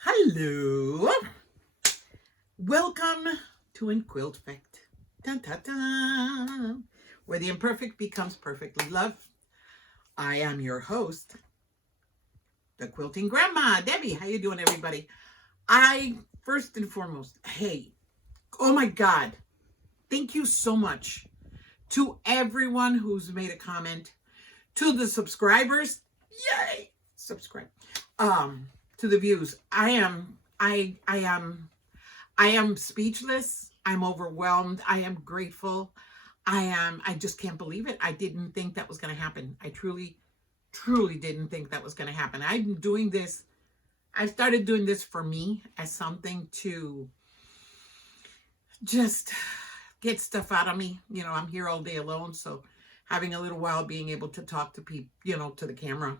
Hello. Welcome to Imperfect. Dun, dun, dun, where the imperfect becomes perfectly loved. I am your host, the quilting grandma, Debbie. How you doing, everybody? First and foremost, hey, oh my God, thank you so much to everyone who's made a comment, to the subscribers, yay, subscribe, to the views. I am speechless. I'm overwhelmed. I am grateful. I just can't believe it. I didn't think that was going to happen. I truly didn't think that was going to happen. I started doing this for me as something to just get stuff out of me. You know, I'm here all day alone. So having a little while being able to talk to people, to the camera,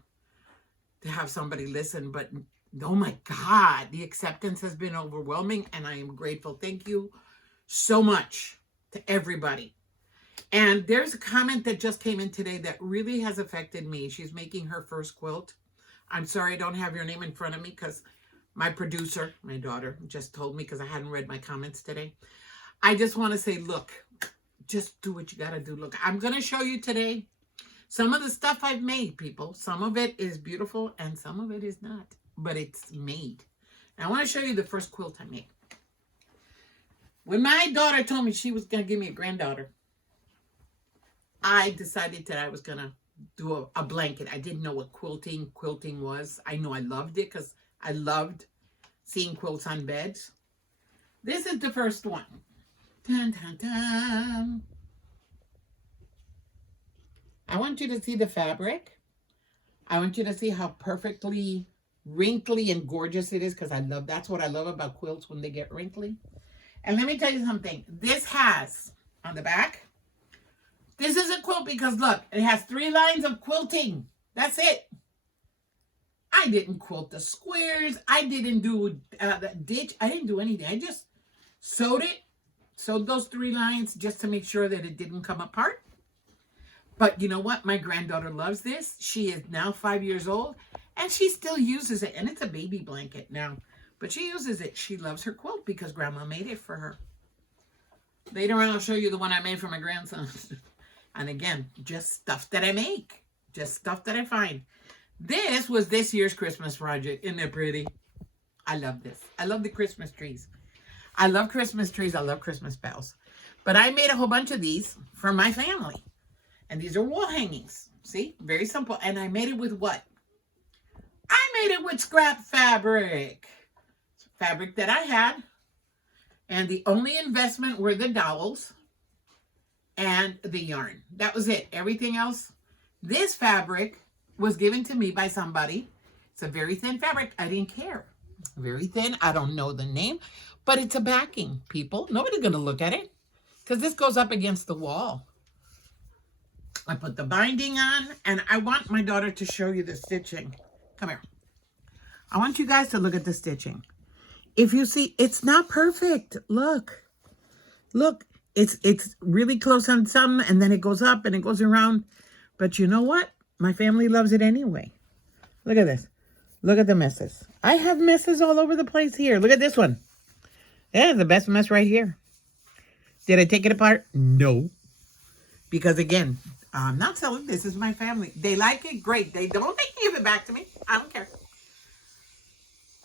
to have somebody listen. But oh my God, the acceptance has been overwhelming and I am grateful. Thank you so much to everybody. And there's a comment that just came in today that really has affected me. She's making her first quilt. I'm sorry I don't have your name in front of me because my producer, my daughter, just told me because I hadn't read my comments today. I just want to say, look, just do what you got to do. Look, I'm going to show you today some of the stuff I've made, people. Some of it is beautiful and some of it is not, but it's made. And I want to show you the first quilt I made. When my daughter told me she was going to give me a granddaughter, I decided that I was going to do a blanket. I didn't know what quilting was. I know I loved it because I loved seeing quilts on beds. This is the first one. Dun, dun, dun. I want you to see the fabric. I want you to see how perfectly wrinkly and gorgeous it is because that's what I love about quilts when they get wrinkly. And let me tell you something. This has on the back, this is a quilt because look, it has 3 lines of quilting. That's it. I didn't quilt the squares. I didn't do the ditch. I didn't do anything. I just sewed those 3 lines just to make sure that it didn't come apart. But you know what? My granddaughter loves this. She is now 5 years old and she still uses it. And it's a baby blanket now, but she uses it. She loves her quilt because grandma made it for her. Later on, I'll show you the one I made for my grandson. And again, just stuff that I make, just stuff that I find. This was this year's Christmas project. Isn't it pretty? I love this. I love the Christmas trees. I love Christmas trees. I love Christmas bells. But I made a whole bunch of these for my family. And these are wall hangings. See? Very simple. And I made it with what? I made it with scrap fabric. Fabric that I had. And the only investment were the dowels and the yarn. That was it. Everything else. This fabric was given to me by somebody. It's a very thin fabric. I didn't care. Very thin. I don't know the name. But it's a backing, people. Nobody's going to look at it. Because this goes up against the wall. I put the binding on. And I want my daughter to show you the stitching. Come here. I want you guys to look at the stitching. If you see, it's not perfect. Look. Look. It's really close on some, and then it goes up and it goes around. But you know what? My family loves it anyway. Look at this. Look at the messes. I have messes all over the place here. Look at this one. Yeah, the best mess right here. Did I take it apart? No. Because again, I'm not selling. This is my family. They like it, great. They don't, they can give it back to me. I don't care.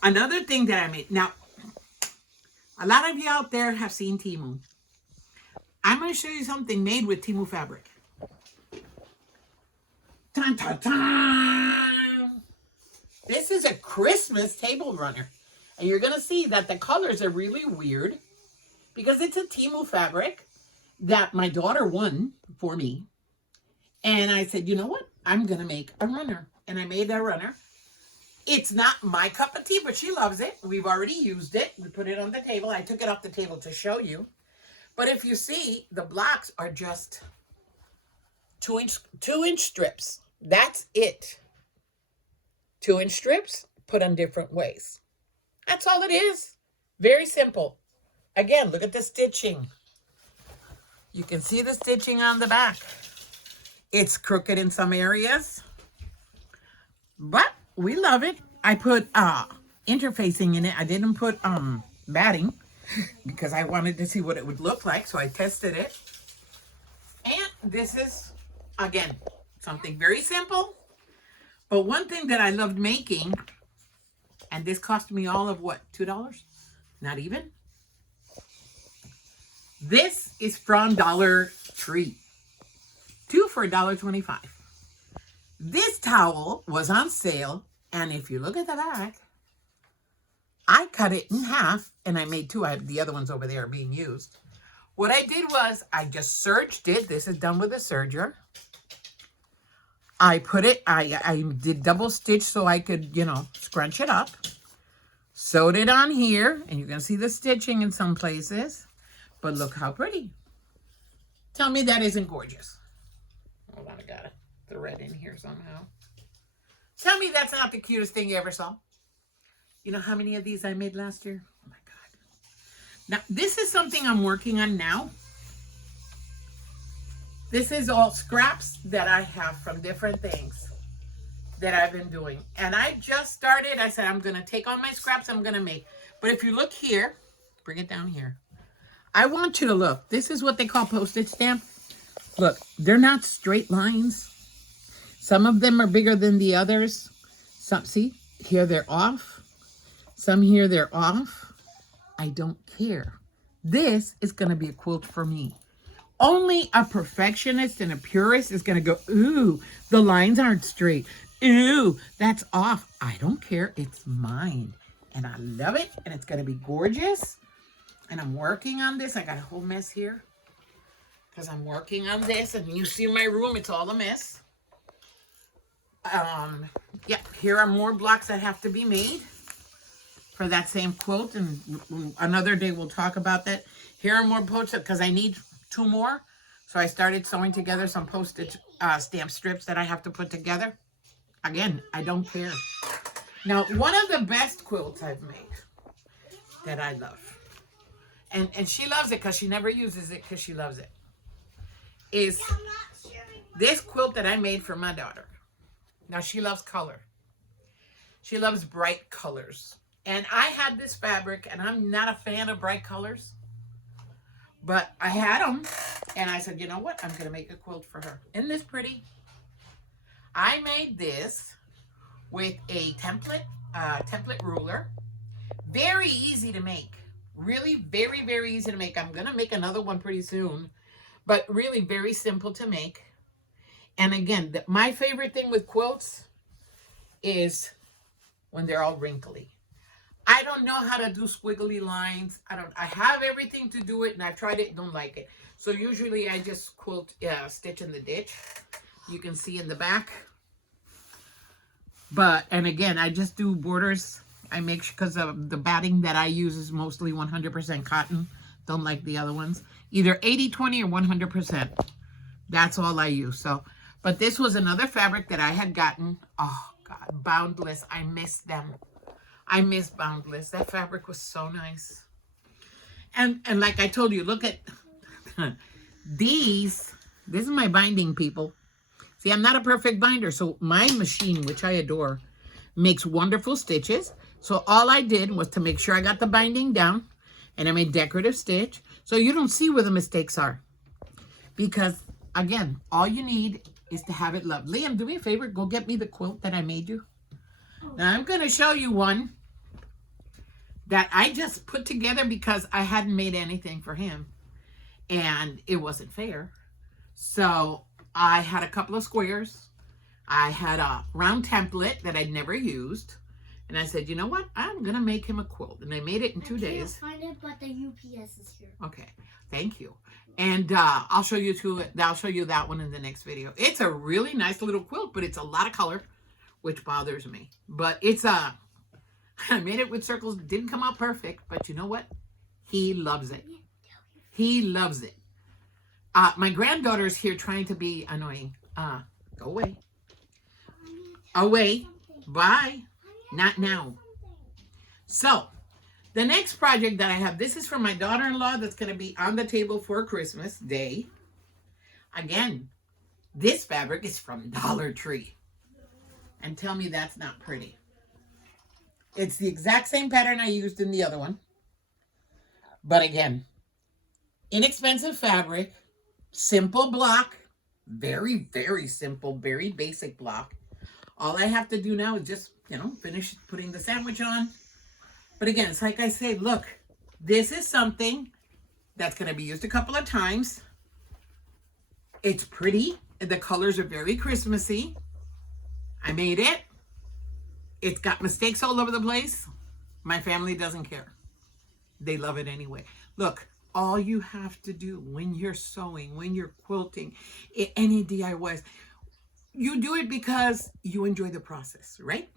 Another thing that I made. Now, a lot of you out there have seen Temu. I'm going to show you something made with Temu fabric. Dun, dun, dun. This is a Christmas table runner. And you're going to see that the colors are really weird because it's a Temu fabric that my daughter won for me. And I said, you know what? I'm going to make a runner. And I made that runner. It's not my cup of tea, but she loves it. We've already used it. We put it on the table. I took it off the table to show you. But if you see, the blocks are just 2-inch strips. That's it. 2-inch strips put on different ways. That's all it is. Very simple. Again, look at the stitching. You can see the stitching on the back. It's crooked in some areas, but we love it. I put interfacing in it. I didn't put batting because I wanted to see what it would look like. So I tested it. And this is, again, something very simple. But one thing that I loved making, and this cost me all of what, $2? Not even. This is from Dollar Tree. 2 for $1.25. This towel was on sale, and if you look at the back, I cut it in half, and I made 2. I have the other ones over there being used. What I did was I just serged it. This is done with a serger. I put it, I did double stitch so I could, you know, scrunch it up. Sewed it on here, and you're going to see the stitching in some places. But look how pretty. Tell me that isn't gorgeous. Hold on, I got it. The red in here somehow. Tell me that's not the cutest thing you ever saw. You know how many of these I made last year? Oh my God. Now, this is something I'm working on now. This is all scraps that I have from different things that I've been doing. And I just started. I said, I'm going to take all my scraps I'm going to make. But if you look here, bring it down here. I want you to look. This is what they call postage stamp. Look, they're not straight lines. Some of them are bigger than the others. Some, see, here they're off. Some here they're off. I don't care. This is going to be a quilt for me. Only a perfectionist and a purist is going to go, ooh, the lines aren't straight. Ooh, that's off. I don't care. It's mine. And I love it. And it's going to be gorgeous. And I'm working on this. I got a whole mess here because I'm working on this. And you see my room, it's all a mess. Yeah, here are more blocks that have to be made for that same quilt. And another day we'll talk about that. Here are more postage because I need 2 more. So I started sewing together some postage stamp strips that I have to put together. Again, I don't care. Now, one of the best quilts I've made that I love, and she loves it because she never uses it because she loves it, is this quilt that I made for my daughter. Now, she loves color. She loves bright colors. And I had this fabric, and I'm not a fan of bright colors. But I had them, and I said, you know what? I'm going to make a quilt for her. Isn't this pretty? I made this with a template ruler. Very easy to make. Really very, very easy to make. I'm going to make another one pretty soon. But really very simple to make. And again, my favorite thing with quilts is when they're all wrinkly. I don't know how to do squiggly lines. I have everything to do it, and I've tried it, don't like it. So usually I just quilt, stitch in the ditch. You can see in the back. But, and again, I just do borders. I make sure, because of the batting that I use is mostly 100% cotton. Don't like the other ones. Either 80-20 or 100%. That's all I use. So, but this was another fabric that I had gotten. Oh, God, Boundless. I miss them. I miss Boundless. That fabric was so nice. And like I told you, look at these. This is my binding, people. See, I'm not a perfect binder. So my machine, which I adore, makes wonderful stitches. So all I did was to make sure I got the binding down. And I made decorative stitch. So you don't see where the mistakes are. Because, again, all you need is to have it loved. Liam, do me a favor. Go get me the quilt that I made you. Now, I'm going to show you one that I just put together because I hadn't made anything for him. And it wasn't fair. So I had a couple of squares. I had a round template that I'd never used. And I said, you know what? I'm going to make him a quilt. And I made it in 2 days. I can't find it, but the UPS is here. Okay. Thank you. And I'll show you that one in the next video. It's a really nice little quilt, but it's a lot of color, which bothers me. But it's I made it with circles. Didn't come out perfect, but you know what? He loves it. He loves it. My granddaughter's here trying to be annoying. Go away. Away. Bye. Not now. So, the next project that I have, this is from my daughter-in-law that's going to be on the table for Christmas Day. Again, this fabric is from Dollar Tree. And tell me that's not pretty. It's the exact same pattern I used in the other one. But again, inexpensive fabric, simple block, very, very simple, very basic block. All I have to do now is just, finish putting the sandwich on. But again, it's like I say, look, this is something that's going to be used a couple of times. It's pretty. The colors are very Christmassy. I made it. It's got mistakes all over the place. My family doesn't care. They love it anyway. Look, all you have to do when you're sewing, when you're quilting, any DIYs, you do it because you enjoy the process, right?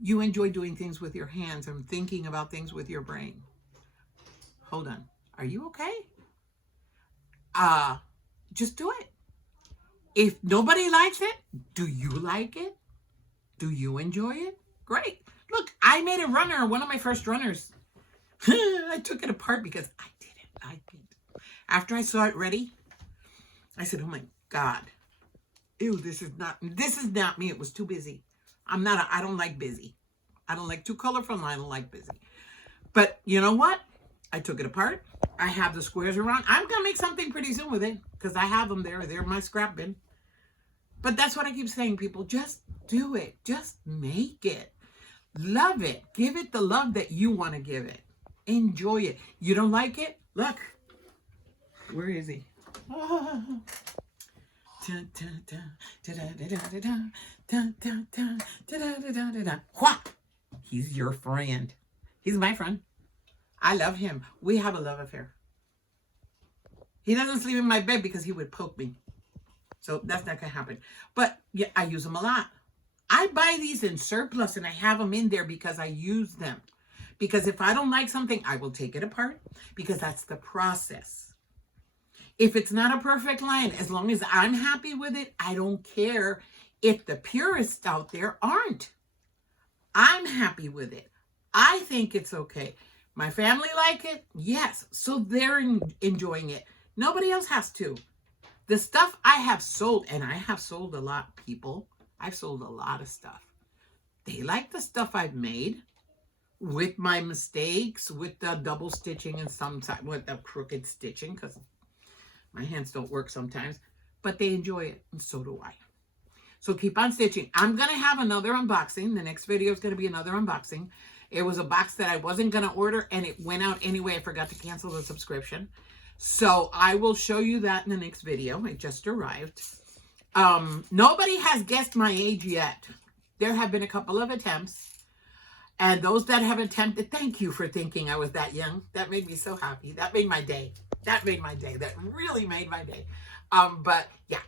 You enjoy doing things with your hands and thinking about things with your brain. Hold on. Are you okay? Just do it. If nobody likes it, do you like it? Do you enjoy it? Great. Look, I made a runner, one of my first runners. I took it apart because I didn't like it. After I saw it ready, I said, oh my God. Ew, this is not me. It was too busy. I don't like busy. I don't like too colorful and I don't like busy. But you know what? I took it apart. I have the squares around. I'm going to make something pretty soon with it because I have them there. They're my scrap bin. But that's what I keep saying, people. Just do it. Just make it. Love it. Give it the love that you want to give it. Enjoy it. You don't like it? Look. Where is he? Oh. He's your friend. He's my friend. I love him. We have a love affair. He doesn't sleep in my bed because he would poke me. So that's not going to happen. But yeah, I use them a lot. I buy these in surplus and I have them in there because I use them. Because if I don't like something, I will take it apart because that's the process. If it's not a perfect line, as long as I'm happy with it, I don't care if the purists out there aren't. I'm happy with it. I think it's okay. My family like it? Yes. So they're enjoying it. Nobody else has to. The stuff I have sold, and I have sold a lot, people. I've sold a lot of stuff. They like the stuff I've made with my mistakes, with the double stitching and sometimes with the crooked stitching because my hands don't work sometimes. But they enjoy it, and so do I. So keep on stitching. I'm going to have another unboxing. The next video is going to be another unboxing. It was a box that I wasn't going to order, and it went out anyway. I forgot to cancel the subscription. So I will show you that in the next video. It just arrived. Nobody has guessed my age yet. There have been a couple of attempts. And those that have attempted, thank you for thinking I was that young. That made me so happy. That made my day. That made my day. That really made my day. But yeah,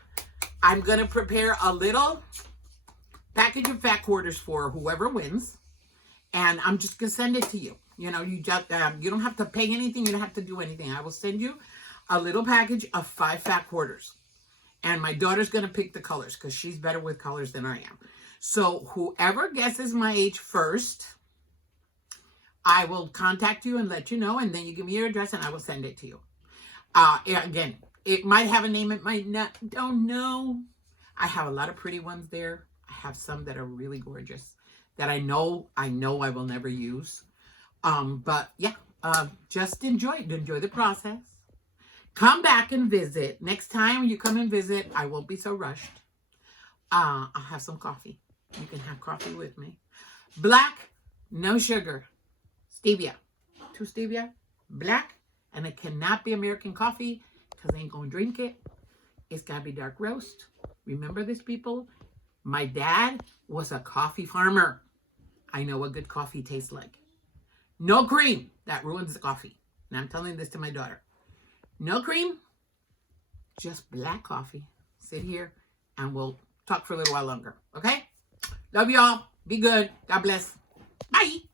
I'm going to prepare a little package of fat quarters for whoever wins. And I'm just going to send it to you. You don't have to pay anything. You don't have to do anything. I will send you a little package of 5 fat quarters. And my daughter's going to pick the colors because she's better with colors than I am. So whoever guesses my age first, I will contact you and let you know. And then you give me your address and I will send it to you. Again, it might have a name. It might not. Don't know. I have a lot of pretty ones there. I have some that are really gorgeous that I know I will never use. But yeah, just enjoy the process. Come back and visit. Next time you come and visit, I won't be so rushed. I'll have some coffee. You can have coffee with me. Black, no sugar. Stevia. 2 stevia. Black. And it cannot be American coffee because I ain't going to drink it. It's got to be dark roast. Remember this, people? My dad was a coffee farmer. I know what good coffee tastes like. No cream. That ruins the coffee. And I'm telling this to my daughter. No cream. Just black coffee. Sit here and we'll talk for a little while longer. Okay? Love y'all. Be good. God bless. Bye.